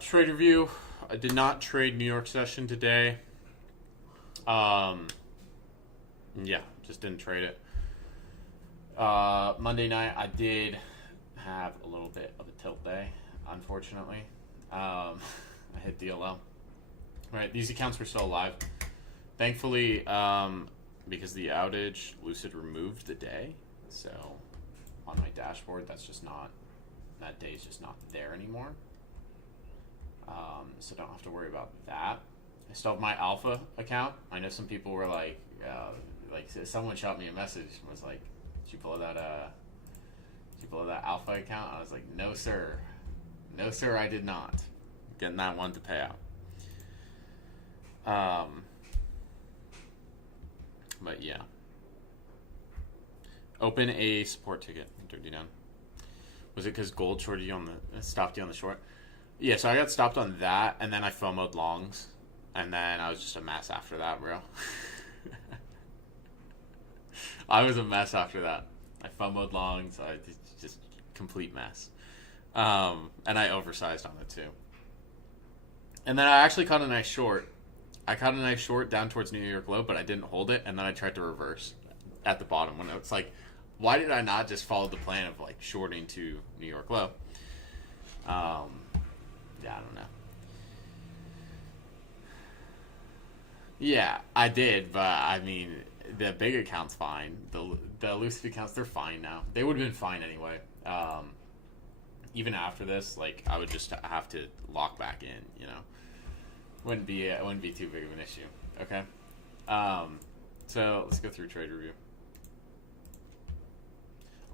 Trade review. I did not trade New York session today. Um, yeah, just didn't trade it. Monday night, I did have a little bit of a tilt day, unfortunately. I hit DLL. Right, these accounts were still alive. Thankfully, because of the outage, Lucid removed the day. So, on my dashboard, that day's just not there anymore. So don't have to worry about that. I still have my Alpha account. I know some people were like someone shot me a message and was like, "Did you blow that? Did you blow that Alpha account?" I was like, "No, sir, no, sir, I did not." Getting that one to pay out. But yeah, open a support ticket. Dirty down. Was it because gold shorted you stopped you on the short? Yeah, so I got stopped on that, and then I FOMO'd longs, and then I was just a mess after that, bro. I was a mess after that. I FOMO'd longs. I just complete mess. And I oversized on it too. And then I actually caught a nice short. I caught a nice short down towards New York low, but I didn't hold it, and then I tried to reverse at the bottom when it's like, why did I not just follow the plan of like shorting to New York low? Yeah, I don't know. Yeah, I did, but I mean, the big account's fine. The Lucid accounts, they're fine now. They would have been fine anyway. Even after this, like, I would just have to lock back in, you know. Wouldn't be too big of an issue. Okay. So let's go through trade review.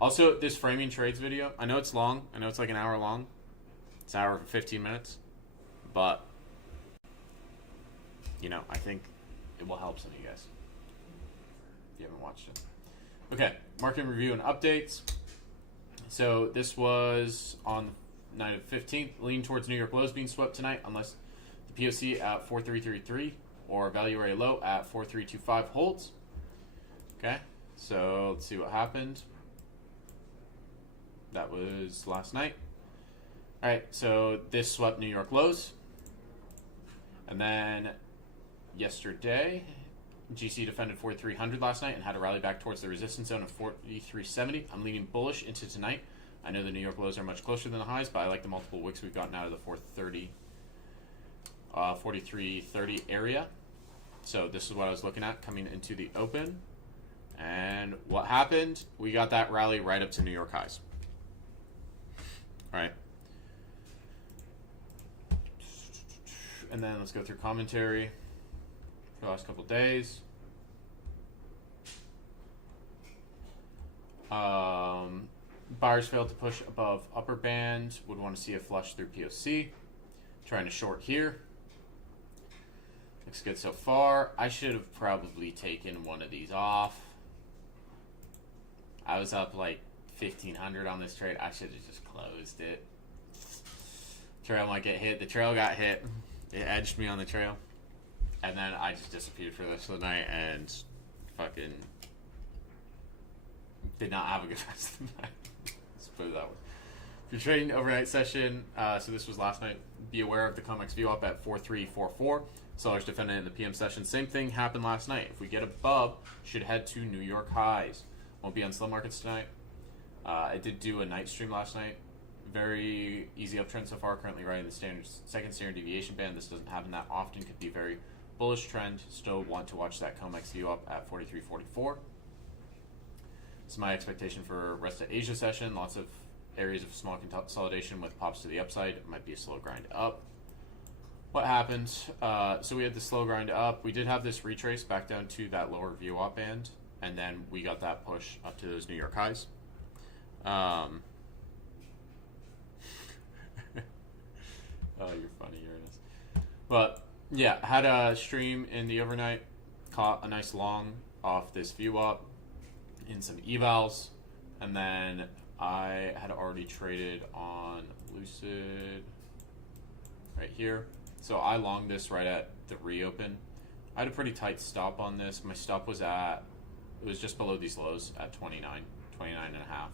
Also, this framing trades video, I know it's long. I know it's like an hour long. It's an hour and 15 minutes. But, you know, I think it will help some of you guys if you haven't watched it. Okay, market review and updates. So this was on the night of the 15th. Lean towards New York lows being swept tonight unless the POC at 4333 or value area low at 4325 holds. Okay, so let's see what happened. That was last night. All right, so this swept New York lows. And then yesterday, GC defended 4300 last night and had a rally back towards the resistance zone of 4370. I'm leaning bullish into tonight. I know the New York lows are much closer than the highs, but I like the multiple wicks we've gotten out of the 4330 area. So this is what I was looking at coming into the open. And what happened? We got that rally right up to New York highs. All right. And then let's go through commentary for the last couple of days. Buyers failed to push above upper band. Would want to see a flush through POC. Trying to short here. Looks good so far. I should have probably taken one of these off. I was up like 1,500 on this trade. I should have just closed it. Trail might get hit. The trail got hit. It edged me on the trail. And then I just disappeared for the rest of the night and fucking did not have a good rest of the night. Let's put it that way. If you're trading overnight session, so this was last night, be aware of the COMEX view up at 4344. Sellers defended in the PM session. Same thing happened last night. If we get above, should head to New York highs. Won't be on slow markets tonight. I did do a night stream last night. Very easy uptrend so far. Currently riding the second standard deviation band. This doesn't happen that often. Could be very bullish trend. Still want to watch that COMEX view up at 4344. This is my expectation for rest of Asia session. Lots of areas of small consolidation with pops to the upside. It might be a slow grind up. What happened? So we had the slow grind up. We did have this retrace back down to that lower view up band, and then we got that push up to those New York highs. Oh, you're funny, Uranus. But yeah, had a stream in the overnight, caught a nice long off this view up in some evals, and then I had already traded on Lucid right here. So I longed this right at the reopen. I had a pretty tight stop on this. My stop was it was just below these lows at 29 and a half.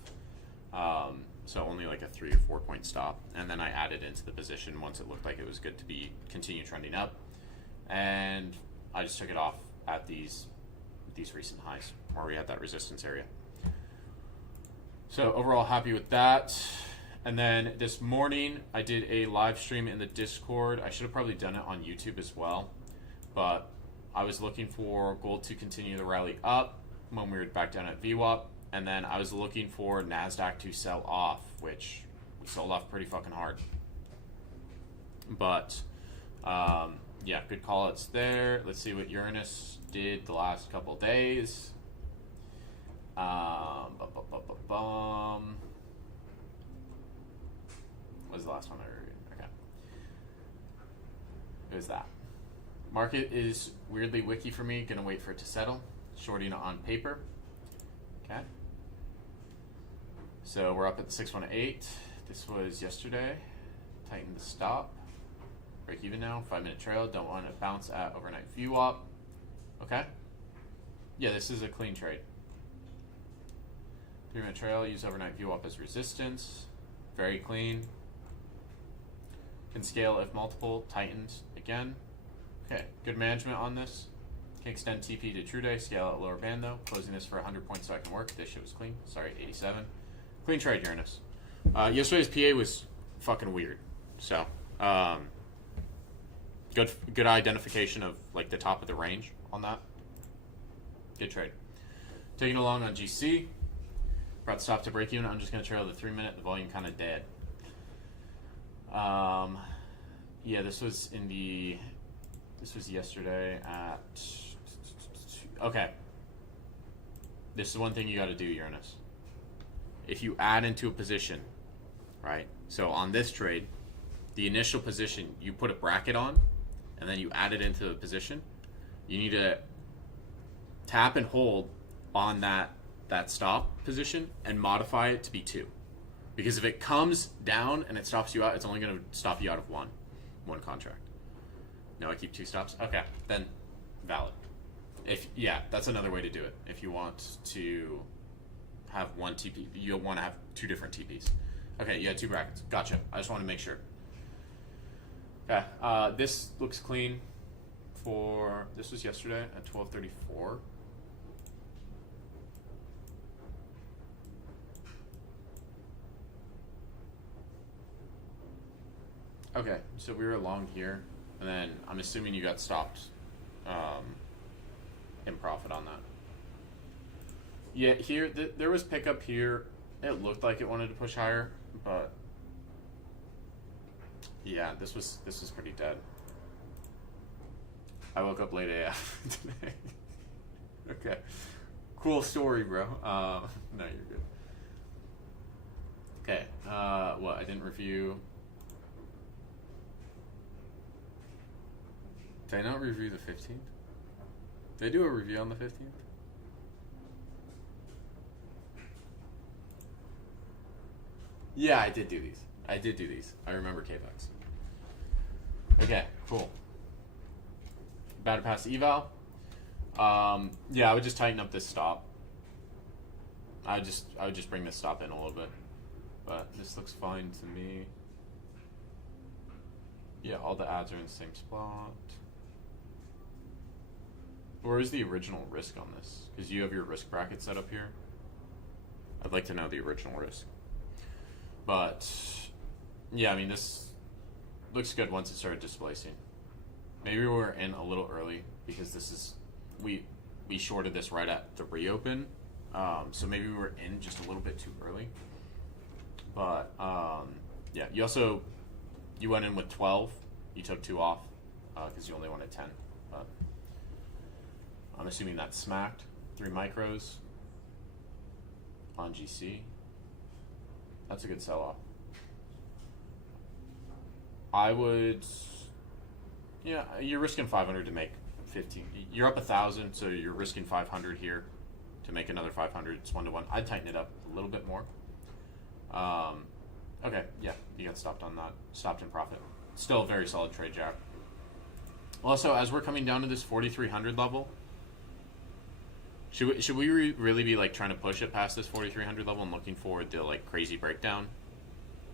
so only like a 3 or 4 point stop, and then I added into the position once it looked like it was good to be continue trending up, and I just took it off at these recent highs where we had that resistance area. So overall happy with that. And then this morning I did a live stream in the Discord. I should have probably done it on YouTube as well, but I was looking for gold to continue the rally up when we were back down at VWAP, and then I was looking for NASDAQ to sell off, which we sold off pretty fucking hard. But yeah, good call outs there. Let's see what Uranus did the last couple days. What was the last one I reviewed? Okay. It was that. Market is weirdly wicky for me. Gonna wait for it to settle. Shorting on paper. Okay. So we're up at the 618. This was yesterday. Tighten the stop. Break even now. 5-minute trail. Don't want to bounce at overnight VWAP. Okay. Yeah, this is a clean trade. 3-minute trail. Use overnight VWAP as resistance. Very clean. Can scale if multiple. Tightened again. Okay. Good management on this. Can extend TP to true day. Scale at lower band though. Closing this for 100 points so I can work. This shit was clean. Sorry, 87. Clean trade, Uranus. Yesterday's PA was fucking weird. So, good identification of like the top of the range on that. Good trade. Taking along on GC. Brought the stop to break even. I'm just going to trail the 3-minute. The volume kind of dead. Yeah, this was yesterday at... Okay. This is one thing you got to do, Uranus. If you add into a position, right? So on this trade, the initial position, you put a bracket on, and then you add it into the position. You need to tap and hold on that stop position and modify it to be 2. Because if it comes down and it stops you out, it's only going to stop you out of one contract. No, I keep 2 stops? Okay, then valid. Yeah, that's another way to do it. If you want to have one TP, you'll want to have 2 different TPs. Okay, you had 2 brackets. Gotcha. I just want to make sure. Okay, this looks clean for, this was yesterday at 12:34. Okay, so we were along here, and then I'm assuming you got stopped in profit on that. Yeah, here, there was pickup here. It looked like it wanted to push higher, but yeah, this was pretty dead. I woke up late AF today. Okay, cool story, bro. No, you're good. Okay, what, I didn't review... Did I not review the 15th? Did I do a review on the 15th? Yeah, I did do these. I remember KVAX. Okay, cool. Batter pass eval. Yeah, I would just tighten up this stop. I would just bring this stop in a little bit. But this looks fine to me. Yeah, all the ads are in the same spot. Where is the original risk on this? Because you have your risk bracket set up here. I'd like to know the original risk. But, yeah, I mean, this looks good once it started displacing. Maybe we were in a little early because this is, we shorted this right at the reopen. So maybe we were in just a little bit too early. But, yeah, you went in with 12. You took 2 off because you only wanted 10. But I'm assuming that's smacked. 3 micros on GC. That's a good sell-off. I would, yeah, you're risking 500 to make 15. You're up 1,000, so you're risking 500 here to make another 500. It's 1-to-1. I'd tighten it up a little bit more. Okay, yeah, you got stopped on that. Stopped in profit. Still a very solid trade, Jack. Also, as we're coming down to this 4,300 level, Should we really be like trying to push it past this 4,300 level and looking for the like crazy breakdown?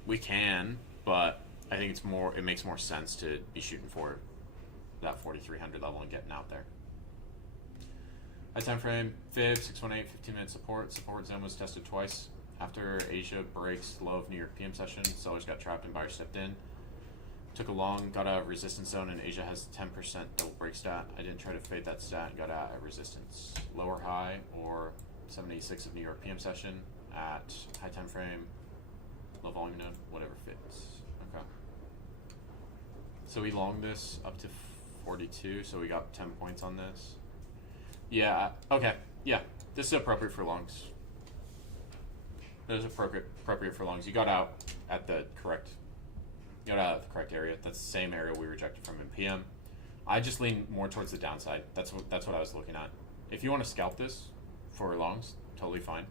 We can, but I think it makes more sense to be shooting for that 4,300 level and getting out there. High time frame, Fib, 618, 15-minute support. Support zone was tested twice. After Asia breaks low of New York PM session, sellers got trapped and buyers stepped in. Took a long, got out of resistance zone, and Asia has 10% double break stat. I didn't try to fade that stat and got out at resistance. Lower high or 786 of New York PM session at high time frame, low volume node, whatever fits. Okay. So we long this up to 42, so we got 10 points on this. Yeah, okay. Yeah, this is appropriate for longs. This is appropriate for longs. You got out at the correct area. That's the same area we rejected from in PM. I just lean more towards the downside. That's what I was looking at. If you want to scalp this for longs, totally fine.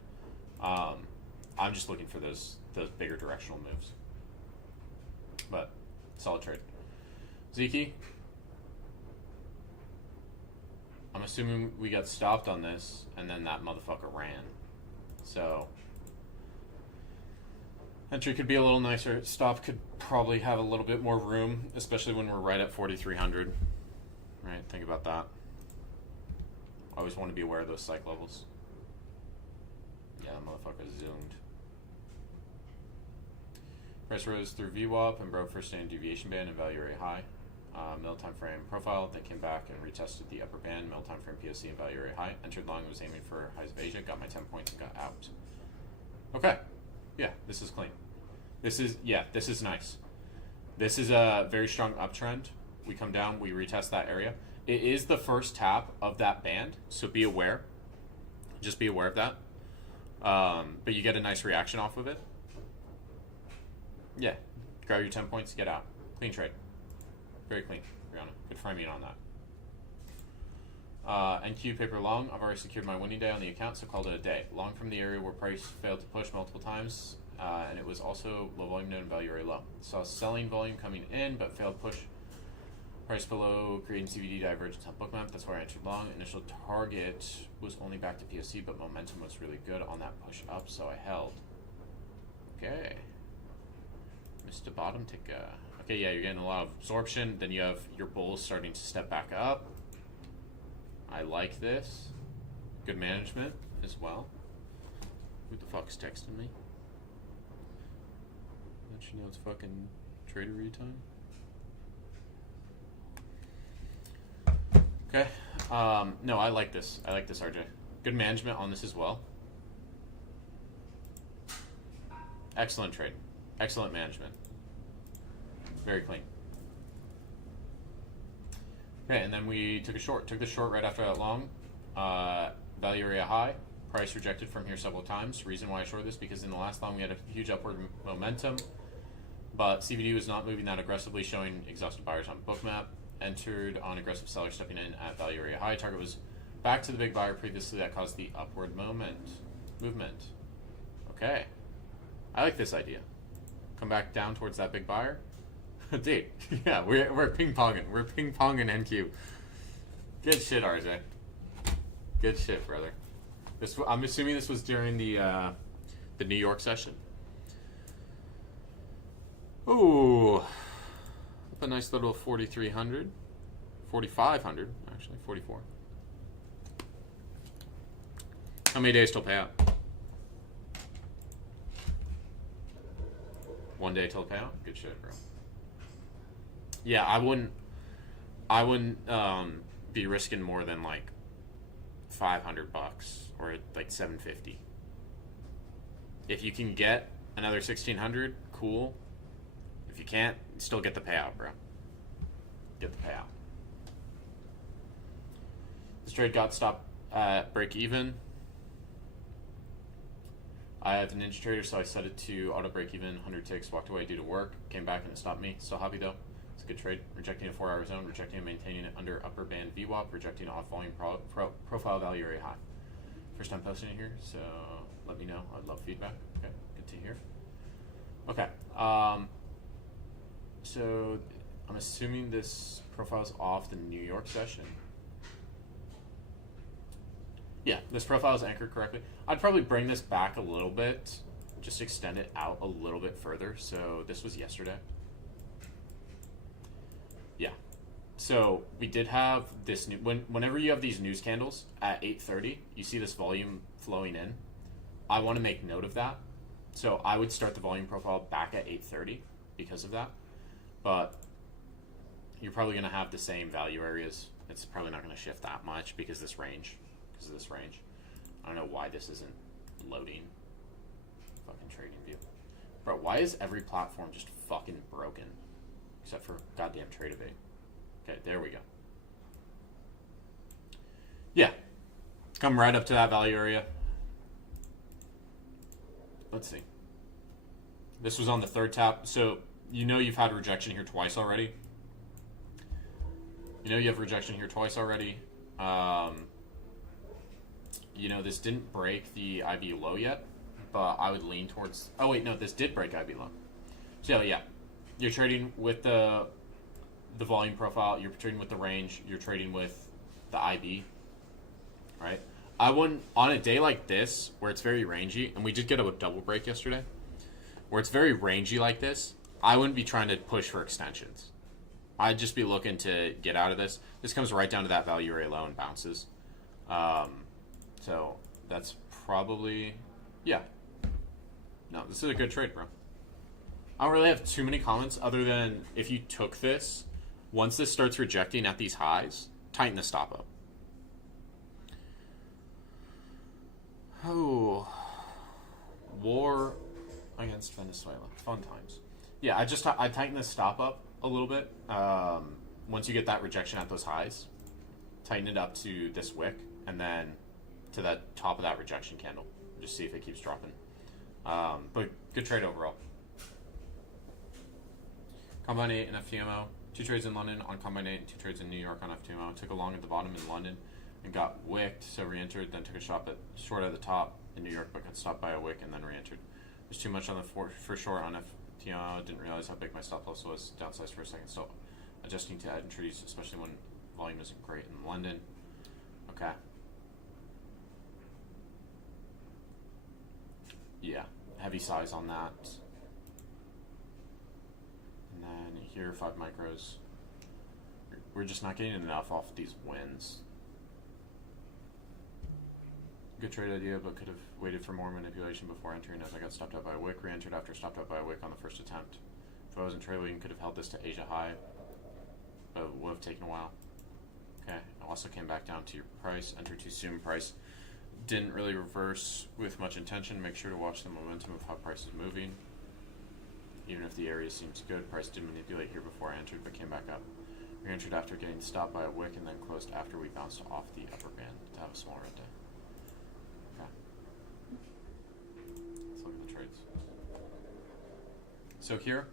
I'm just looking for those bigger directional moves. But solid trade. Zeke, I'm assuming we got stopped on this, and then that motherfucker ran. So entry could be a little nicer. Stop could probably have a little bit more room, especially when we're right at 4,300. Right, think about that. Always want to be aware of those psych levels. Yeah, that motherfucker zoomed. Price rose through VWAP and broke first standard deviation band and value area high. Middle time frame profile, then came back and retested the upper band. Middle time frame POC and value area high. Entered long, was aiming for highs of Asia. Got my 10 points and got out. Okay. Yeah, this is clean. This is nice. This is a very strong uptrend. We come down, we retest that area. It is the first tap of that band, so be aware. Just be aware of that. But you get a nice reaction off of it. Yeah, grab your 10 points, get out. Clean trade. Very clean, Brianna. Good framing on that. NQ paper long. I've already secured my winning day on the account, so called it a day. Long from the area where price failed to push multiple times, and it was also low volume node and value area low. Saw selling volume coming in, but failed push. Price below, creating CVD divergence on bookmap. That's why I entered long. Initial target was only back to POC, but momentum was really good on that push up, so I held. Okay. Mr. Bottom ticker. Okay, yeah, you're getting a lot of absorption. Then you have your bulls starting to step back up. I like this. Good management as well. Who the fuck is texting me? Don't you know it's fucking tradery time? Okay. No, I like this. I like this, RJ. Good management on this as well. Excellent trade. Excellent management. Very clean. Okay, and then we took a short. Took the short right after that long. Value area high. Price rejected from here several times. Reason why I shorted this, because in the last long we had a huge upward momentum, but CVD was not moving that aggressively, showing exhausted buyers on bookmap. Entered on aggressive seller stepping in at value area high. Target was back to the big buyer previously. That caused the upward movement. Okay. I like this idea. Come back down towards that big buyer. Dude, yeah, we're ping-ponging. We're ping-ponging NQ. Good shit, RJ. Good shit, brother. I'm assuming this was during the New York session. Ooh. A nice little 4,300. 4,500, actually. 44. How many days till payout? 1 day till payout? Good shit, bro. Yeah, I wouldn't be risking more than like $500 or like $750. If you can get another 1,600, cool. If you can't, still get the payout, bro. Get the payout. This trade got stopped at break even. I have an ninja trader, so I set it to auto break even, 100 ticks, walked away due to work, came back and it stopped me. Still happy though. It's a good trade. Rejecting a 4-hour zone, rejecting and maintaining it under upper band VWAP, rejecting off volume profile value area high. First time posting it here, so let me know. I'd love feedback. Okay, good to hear. Okay. So I'm assuming this profile's off the New York session. Yeah, this profile is anchored correctly. I'd probably bring this back a little bit, just extend it out a little bit further. So this was yesterday. Yeah. So we did have this new. Whenever you have these news candles at 8:30, you see this volume flowing in. I want to make note of that. So I would start the volume profile back at 8:30 because of that. But you're probably going to have the same value areas. It's probably not going to shift that much because this range. Because of this range. I don't know why this isn't loading. Fucking trading view. Bro, why is every platform just fucking broken? Except for goddamn Tradeovate. Okay, there we go. Yeah. Come right up to that value area. Let's see. This was on the third tap. So, you know you've had rejection here twice already. You know you have rejection here twice already. You know, this didn't break the IB low yet, but I would lean towards... Oh, wait, no, this did break IB low. So, yeah. You're trading with the volume profile. You're trading with the range. You're trading with the IB, right? I wouldn't... On a day like this, where it's very rangy, and we did get a double break yesterday, where it's very rangy like this, I wouldn't be trying to push for extensions. I'd just be looking to get out of this. This comes right down to that value area low and bounces. So that's probably, yeah. No, this is a good trade, bro. I don't really have too many comments other than if you took this, once this starts rejecting at these highs, tighten the stop up. Oh, war against Venezuela. Fun times. Yeah, I tighten the stop up a little bit. Once you get that rejection at those highs, tighten it up to this wick and then to the top of that rejection candle. Just see if it keeps dropping. But good trade overall. Combine 8 and FTMO. 2 trades in London on Combine 8 and 2 trades in New York on FTMO. Took a long at the bottom in London and got wicked, so re-entered, then took a short at the top in New York, but got stopped by a wick and then re-entered. There's too much on the for short on FTMO. Didn't realize how big my stop loss was. Downsized for a second. Still adjusting to entries, especially when volume isn't great in London. Okay. Yeah, heavy size on that. And then here, 5 micros. We're just not getting enough off these wins. Good trade idea, but could have waited for more manipulation before entering as I got stopped out by a wick. Re-entered after stopped out by a wick on the first attempt. If I wasn't trailing, could have held this to Asia high, but it would have taken a while. Okay, I also came back down to your price. Entered too soon price. Didn't really reverse with much intention. Make sure to watch the momentum of how price is moving. Even if the area seems good, price did manipulate here before I entered, but came back up. Re-entered after getting stopped by a wick and then closed after we bounced off the upper band to have a small red day. Okay. Let's look at the trades. So here,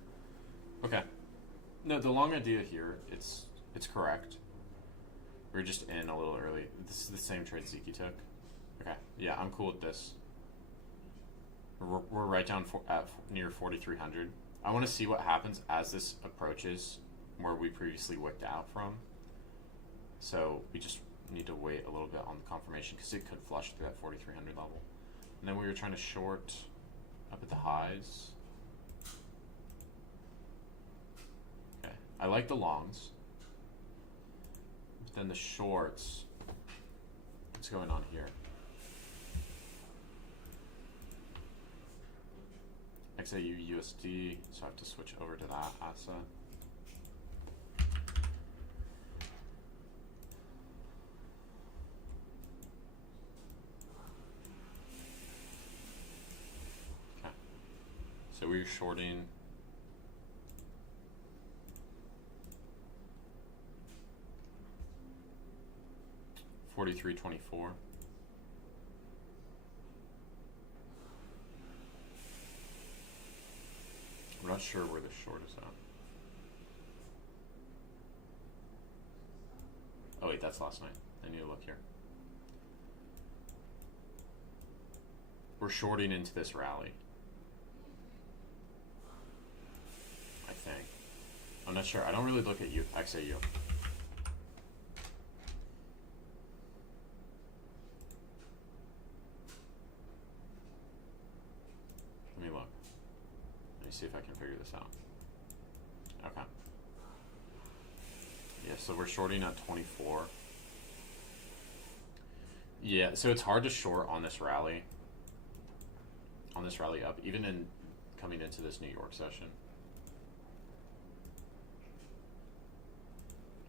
okay. No, the long idea here, it's correct. We're just in a little early. This is the same trade Zeke took. Okay, yeah, I'm cool with this. We're right down at near 4,300. I want to see what happens as this approaches where we previously wicked out from. So we just need to wait a little bit on the confirmation because it could flush through that 4,300 level. And then we were trying to short up at the highs. Okay, I like the longs. But then the shorts, what's going on here? XAU USD, so I have to switch over to that asset. Okay, so we're shorting 43.24. I'm not sure where the short is at. Oh wait, that's last night. I need to look here. We're shorting into this rally, I think. I'm not sure. I don't really look at XAU. Okay. Yeah, so we're shorting at 24. Yeah, so it's hard to short on this rally. On this rally up, even in coming into this New York session.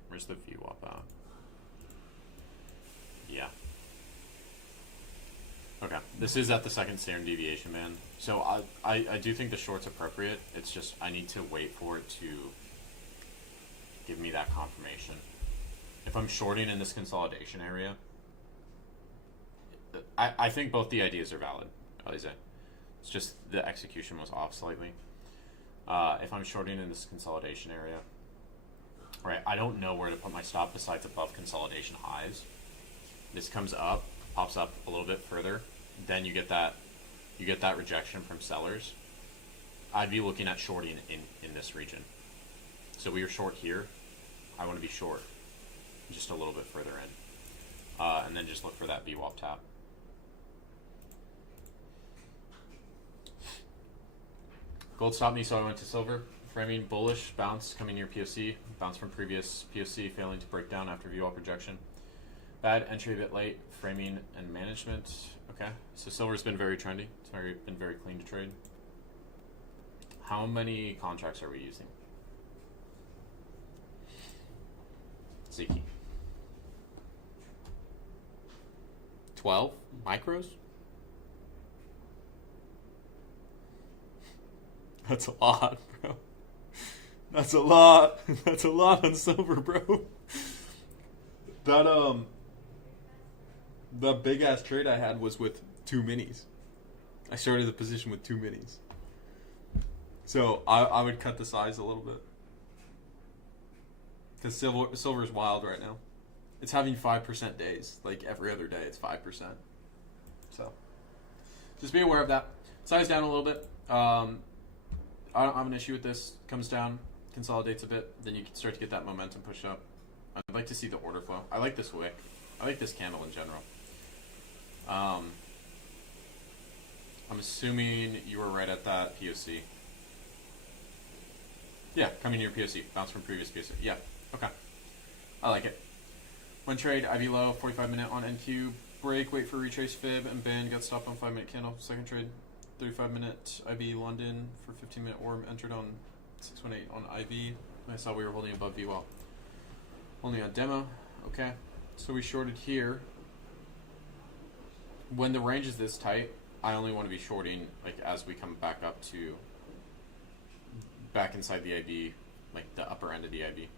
Where's the VWAP at? Yeah. Okay, this is at the second standard deviation band. So I do think the short's appropriate. It's just I need to wait for it to give me that confirmation. If I'm shorting in this consolidation area, I think both the ideas are valid, Alize. It's just the execution was off slightly. If I'm shorting in this consolidation area, right, I don't know where to put my stop besides above consolidation highs. This comes up, pops up a little bit further, then you get that rejection from sellers. I'd be looking at shorting in this region. So we were short here. I want to be short just a little bit further in. And then just look for that VWAP tap. Gold stopped me, so I went to silver. Framing bullish, bounce coming near POC. Bounce from previous POC, failing to break down after VWAP rejection. Bad, entry a bit late. Framing and management. Okay, so silver's been very trendy. It's been very clean to trade. How many contracts are we using? Ziki. 12 micros? That's a lot, bro. That's a lot. That's a lot on silver, bro. That big ass trade I had was with 2 minis. I started the position with 2 minis. So I would cut the size a little bit. Because silver is wild right now. It's having 5% days. Like every other day, it's 5%. So just be aware of that. Size down a little bit. I don't have an issue with this. Comes down, consolidates a bit, then you can start to get that momentum push up. I'd like to see the order flow. I like this wick. I like this candle in general. I'm assuming you were right at that POC. Yeah, coming near POC. Bounce from previous POC. Yeah, okay. I like it. One trade, IV low, 45 minute on NQ. Break, wait for retrace fib, and band got stopped on 5 minute candle. Second trade, 35 minute IV London for 15 minute orb. Entered on 618 on IV. I saw we were holding above VWAP. Only on demo. Okay. So we shorted here. When the range is this tight, I only want to be shorting like as we come back up to back inside the IB, like the upper end of the IB.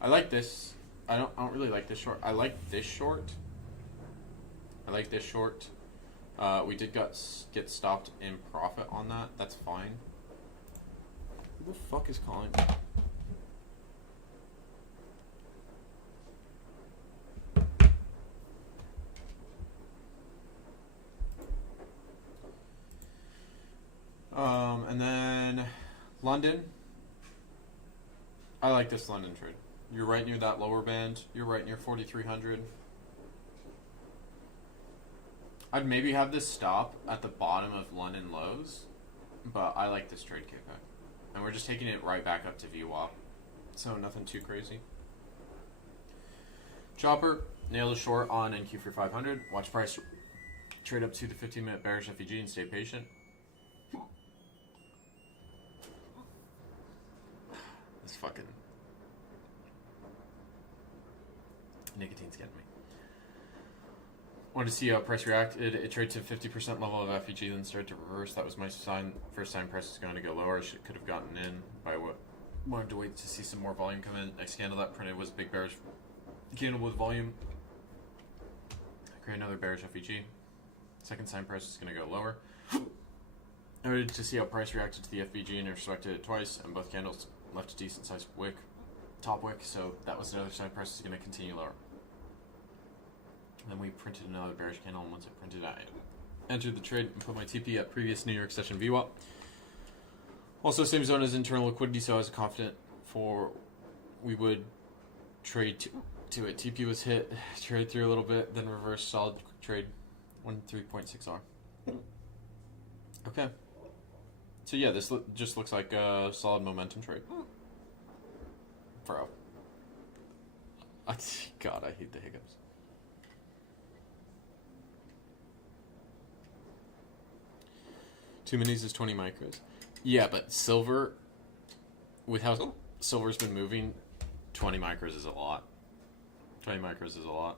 I like this. I don't really like this short. I like this short. I like this short. We did get stopped in profit on that. That's fine. Who the fuck is calling me? And then London. I like this London trade. You're right near that lower band. You're right near 4,300. I'd maybe have this stop at the bottom of London lows, but I like this trade kickback. And we're just taking it right back up to VWAP. So nothing too crazy. Chopper, nail the short on NQ for 500. Watch price trade up to the 15-minute bearish FEG and stay patient. This fucking nicotine's getting me. Wanted to see how price reacted. It traded to 50% level of FEG, then started to reverse. That was my first sign price is going to go lower. I could have gotten in by what? Wanted to wait to see some more volume come in. Next candle that printed was big bearish candle with volume. Create another bearish FEG. Second sign price is going to go lower. I waited to see how price reacted to the FEG and respected it twice, and both candles left a decent sized wick, top wick, so that was the other sign price is going to continue lower. And then we printed another bearish candle, and once it printed, I entered the trade and put my TP at previous New York session VWAP. Also, same zone as internal liquidity, so I was confident we would trade to it. TP was hit, trade through a little bit, then reverse solid trade, 13.6R. Okay. So yeah, this just looks like a solid momentum trade. Bro. God, I hate the hiccups. Two minis is 20 micros. Yeah, but silver, with how silver's been moving, 20 micros is a lot. 20 micros is a lot.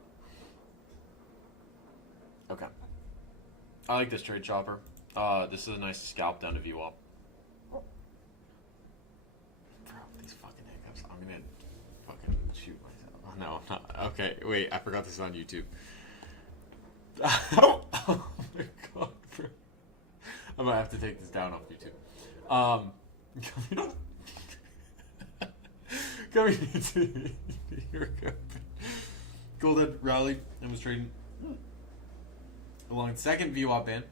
Okay. I like this trade chopper. This is a nice scalp down to VWAP. Bro, these fucking hiccups. I'm gonna fucking shoot myself. Oh, no, I'm not. Okay, wait, I forgot this is on YouTube. Oh my god, bro. I might have to take this down off YouTube. Coming into your Gold had rallied and was trading along the second VWAP band.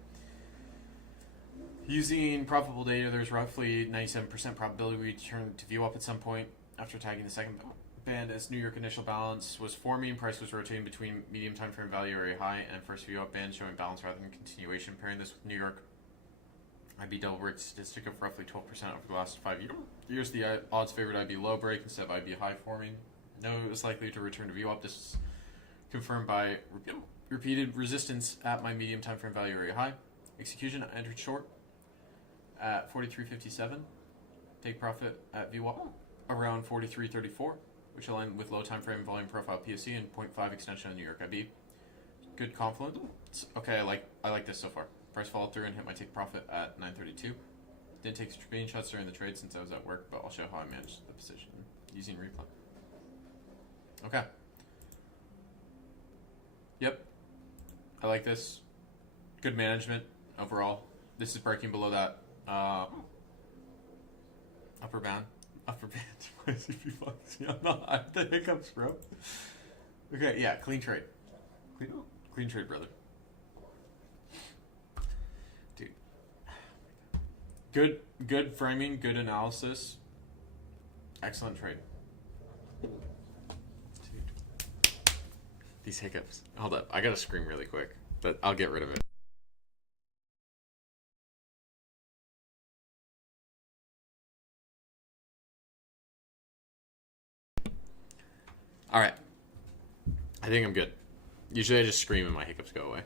Using profitable data, there's roughly 97% probability we return to VWAP at some point after tagging the second band. As New York initial balance was forming, price was rotating between medium time frame value area high and first VWAP band, showing balance rather than continuation. Pairing this with New York IB double break statistic of roughly 12% over the last 5 years. The odds favored IB low break instead of IB high forming. No, it was likely to return to VWAP. This is confirmed by repeated resistance at my medium time frame value area high. Execution, I entered short at 43.57. Take profit at VWAP around 43.34, which aligned with low time frame volume profile PSC and 0.5 extension on New York IB. Good confluence. Okay, I like this so far. Price followed through and hit my take profit at 9.32. Didn't take screenshots during the trade since I was at work, but I'll show how I managed the position using replay. Okay. Yep. I like this. Good management overall. This is breaking below that upper band. Upper band. Why is he focusing on the hiccups, bro? Okay, yeah, clean trade. Clean trade, brother. Dude. Good framing, good analysis. Excellent trade. Dude. These hiccups. Hold up. I gotta scream really quick, but I'll get rid of it. Alright. I think I'm good. Usually I just scream and my hiccups go away.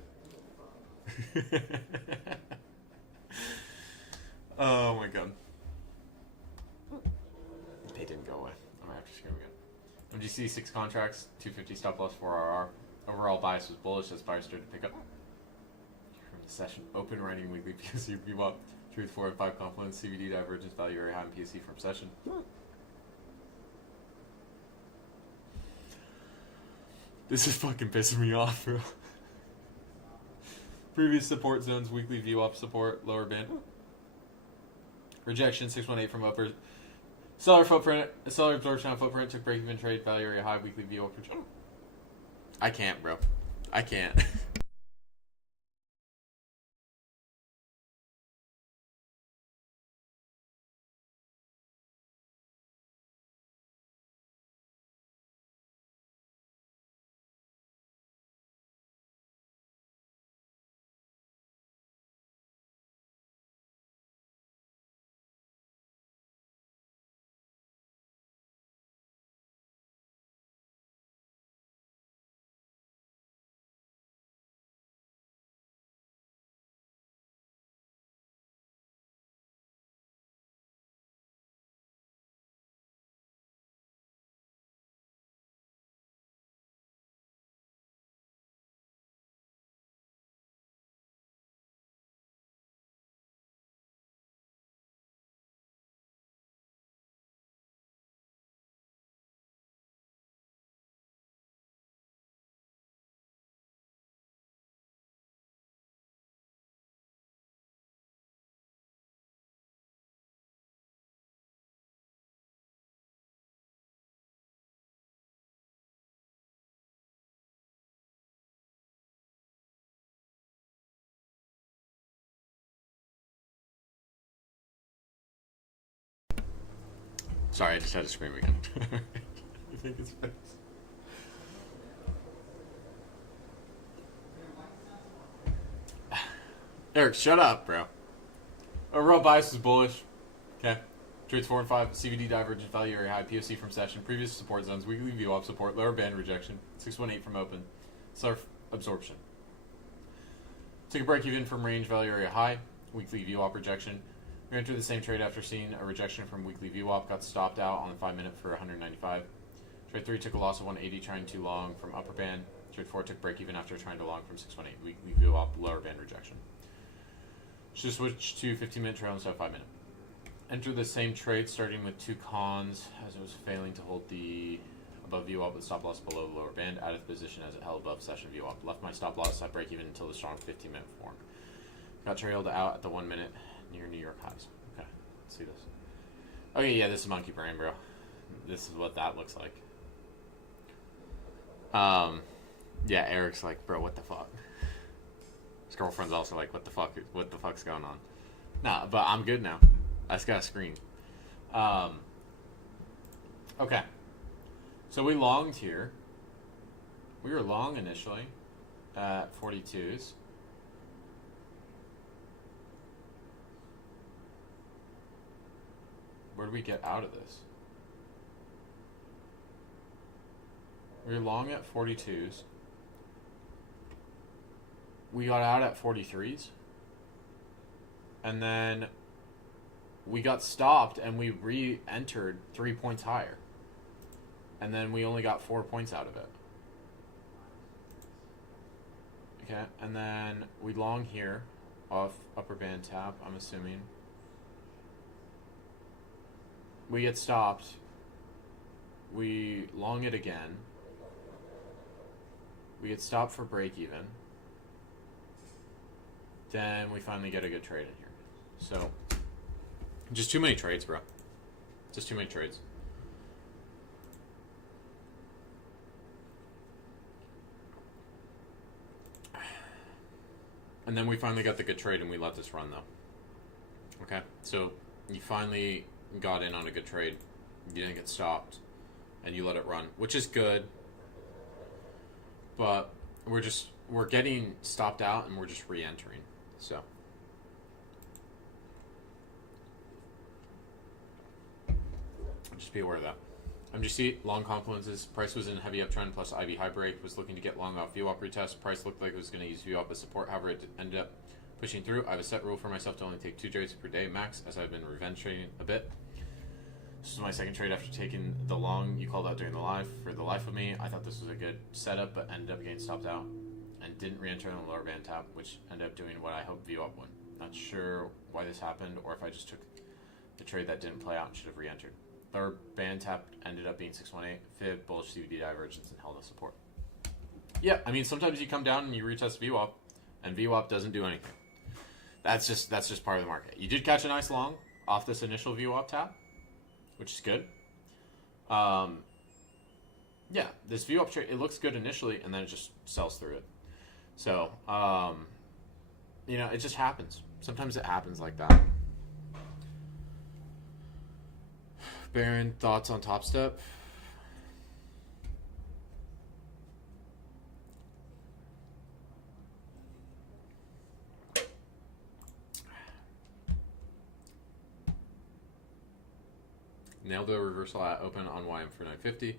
Oh my god. They didn't go away. I might have to scream again. MGC 6 contracts, 250 stop loss 4RR. Overall bias was bullish as buyers started to pick up. From the session open, writing weekly PSC VWAP, truth 4 and 5 confluence, CVD divergence value area high and PSC from session. This is fucking pissing me off, bro. Previous support zones, weekly VWAP support, lower band. Rejection 618 from upper. Seller footprint, seller absorption footprint took break even trade value area high, weekly VWAP. I can't, bro. I can't. Sorry, I just had to scream again. I think it's fixed. Eric, shut up, bro. Overall bias is bullish. Okay. Trades 4 and 5, CVD divergence, value area high, POC from session, previous support zones, weekly VWAP support, lower band rejection, 618 from open, self absorption. Took a break even from range, value area high, weekly VWAP rejection. We entered the same trade after seeing a rejection from weekly VWAP, got stopped out on the 5 minute for 195. Trade 3 took a loss of 180, trying too long from upper band. Trade 4 took break even after trying to long from 618, weekly VWAP, lower band rejection. Should switch to 15-minute trail instead of 5 minute. Enter the same trade starting with 2 cons as it was failing to hold the above VWAP with stop loss below the lower band. Out of position as it held above session VWAP. Left my stop loss at break even until the strong 15-minute form. Got trailed out at the 1 minute near New York highs. Okay, let's see this. Okay, yeah, this is monkey brain, bro. This is what that looks like. Yeah, Eric's like, bro, what the fuck? His girlfriend's also like, what the fuck's going on? Nah, but I'm good now. I just got a screen. Okay. So we longed here. We were long initially at 42s. Where do we get out of this? We were long at 42s. We got out at 43s. And then we got stopped and we re-entered 3 points higher. And then we only got 4 points out of it. Okay, and then we long here off upper band tap, I'm assuming. We get stopped. We long it again. We get stopped for break even. Then we finally get a good trade in here. So, just too many trades, bro. Just too many trades. And then we finally got the good trade and we let this run, though. Okay, so you finally got in on a good trade. You didn't get stopped. And you let it run, which is good. But we're getting stopped out and we're just re-entering. So. Just be aware of that. MGC, long confluences. Price was in heavy uptrend plus IV high break. Was looking to get long off VWAP retest. Price looked like it was going to use VWAP as support. However, it ended up pushing through. I have a set rule for myself to only take 2 trades per day max, as I've been revenge trading a bit. This was my second trade after taking the long you called out during the live. For the life of me, I thought this was a good setup, but ended up getting stopped out and didn't re-enter on the lower band tap, which ended up doing what I hoped VWAP would. Not sure why this happened, or if I just took the trade that didn't play out and should have re-entered. Lower band tap ended up being 618, fib, bullish CVD divergence, and held a support. Yeah, I mean, sometimes you come down and you retest VWAP, and VWAP doesn't do anything. That's just part of the market. You did catch a nice long off this initial VWAP tap, which is good. Yeah, this VWAP trade, it looks good initially, and then it just sells through it. So, you know, it just happens. Sometimes it happens like that. Baron, thoughts on Top Step? Nailed a reversal at open on YM for 950.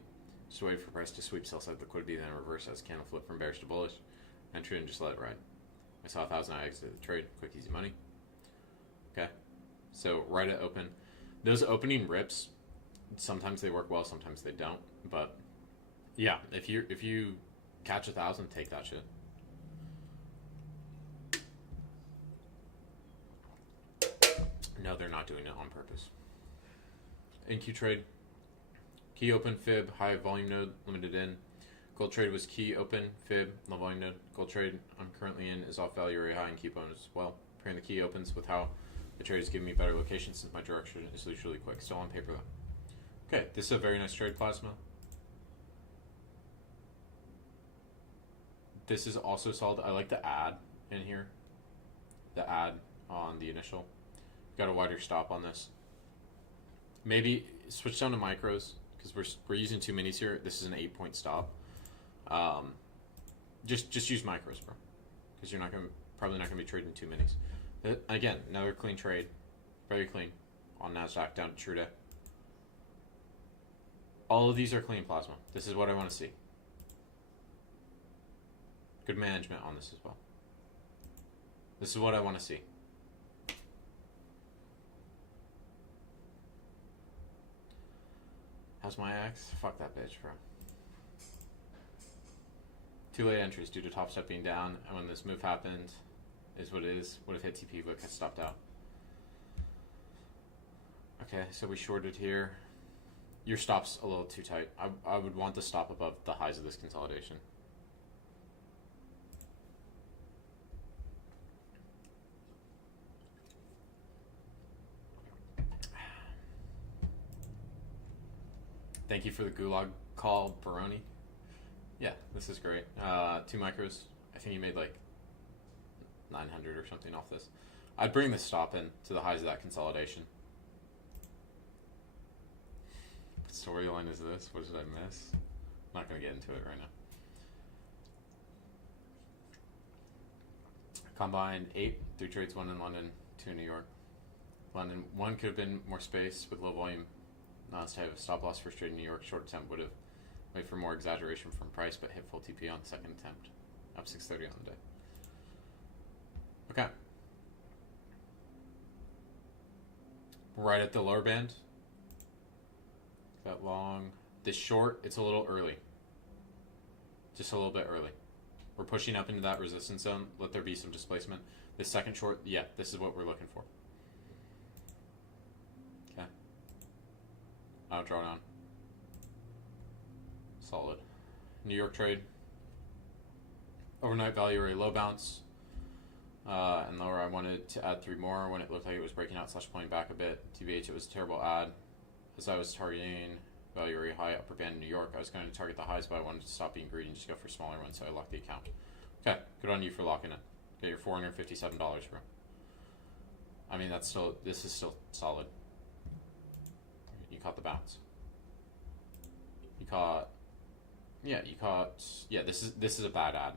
Just waited for price to sweep sell side liquidity, then reverse as candle flip from bearish to bullish. Entry and just let it ride. I saw 1,000, I exited the trade. Quick, easy money. Okay. So, right at open. Those opening rips, sometimes they work well, sometimes they don't. But, yeah, if you catch 1,000, take that shit. No, they're not doing it on purpose. NQ trade, key open, fib, high volume node, limited in. Gold trade was key open, fib, low volume node. Gold trade I'm currently in is off value area high and key open as well. Pairing the key opens with how the trade is giving me better location since my direction is usually quick. Still on paper though. Okay, this is a very nice trade, Plasma. This is also solid. I like the ad in here. The ad on the initial. Got a wider stop on this. Maybe switch down to micros because we're using 2 minis here. This is an 8-point stop. Just use micros, bro, because you're probably not gonna be trading 2 minis. Again, another clean trade, very clean, on NASDAQ down to true day. All of these are clean plasma. This is what I want to see. Good management on this as well. This is what I want to see. How's my ex? Fuck that bitch, bro. 2 late entries due to Top Step being down, and when this move happened, is what it is. Would have hit TP, but stopped out. Okay, so we shorted here. Your stop's a little too tight. I would want the stop above the highs of this consolidation. Thank you for the gulag call, Baroni. Yeah, this is great. 2 micros. I think you made like 900 or something off this. I'd bring the stop in to the highs of that consolidation. What storyline is this? What did I miss? I'm not going to get into it right now. Combined 8, 3 trades, 1 in London, 2 in New York. London, 1 could have been more space with low volume. Non-type of stop loss first trade in New York. Short attempt would have wait for more exaggeration from price, but hit full TP on the second attempt. Up 630 on the day. Okay. Right at the lower band. That long. This short, it's a little early. Just a little bit early. We're pushing up into that resistance zone. Let there be some displacement. This second short, yeah, this is what we're looking for. Okay. Now draw down. Solid. New York trade. Overnight value array low bounce. And lower, I wanted to add 3 more when it looked like it was breaking out / pulling back a bit. TBH, it was a terrible ad. As I was targeting value array high upper band in New York, I was going to target the highs, but I wanted to stop being greedy and just go for smaller ones, so I locked the account. Okay, good on you for locking it. Get your $457, bro. I mean, that's still, this is still solid. You caught the bounce. You caught, yeah, this is a bad ad.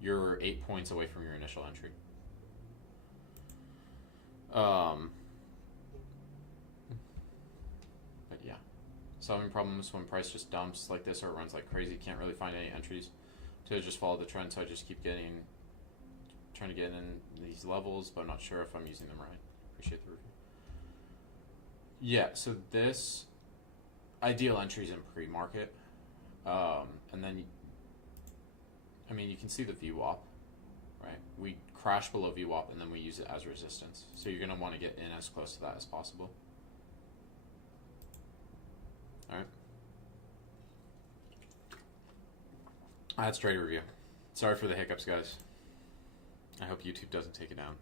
You're 8 points away from your initial entry. But yeah, solving problems when price just dumps like this or it runs like crazy. Can't really find any entries to just follow the trend, so I just keep trying to get in these levels, but I'm not sure if I'm using them right. Appreciate the review. Yeah, so this ideal entries in pre-market, and then I mean, you can see the VWAP, right? We crash below VWAP and then we use it as resistance. So you're going to want to get in as close to that as possible. All right. That's trade review. Sorry for the hiccups, guys. I hope YouTube doesn't take it down.